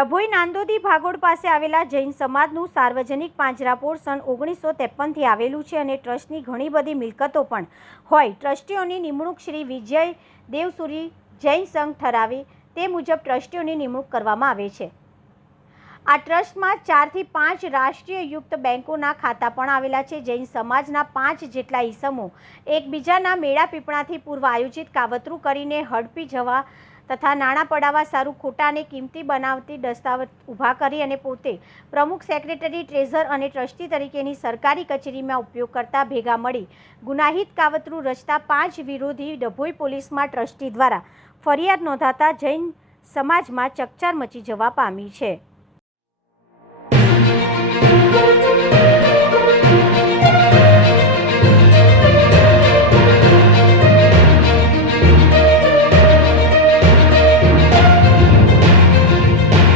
ડભોઈ નાંદોદી ભાગોળ પાસે આવેલા જૈન સમાજનું સાર્વજનિક પાંજરાપોળ સન 1953થી આવેલું છે અને ટ્રસ્ટની ઘણી બધી મિલકતો પણ હોય. ટ્રસ્ટીઓની નિમણૂક શ્રી વિજય દેવસુરી જૈન સંઘ ઠરાવે તે મુજબ ટ્રસ્ટીઓની નિમણૂક કરવામાં આવે છે. આ ટ્રસ્ટમાં 4 થી 5 રાષ્ટ્રીય યુક્ત બેંકોના ખાતા પણ આવેલા છે. જૈન સમાજના 5 જેટલા ઈસમો એકબીજાના મેળા પીપળાથી પૂર્વ આયોજિત કાવતરું કરીને હડપી જવા તથા નાણાં પડાવવા સારું ખોટા અને કિંમતી બનાવટી દસ્તાવેજ ઊભા કરી અને પોતે પ્રમુખ, સેક્રેટરી, ટ્રેઝર અને ટ્રસ્ટી તરીકેની સરકારી કચેરીમાં ઉપયોગ કરતા ભેગા મળી ગુનાહિત કાવતરું રચતા 5 વિરોધી ડભોઈ પોલીસમાં ટ્રસ્ટી દ્વારા ફરિયાદ નોંધાતા જૈન સમાજમાં ચકચાર મચી જવા પામી છે.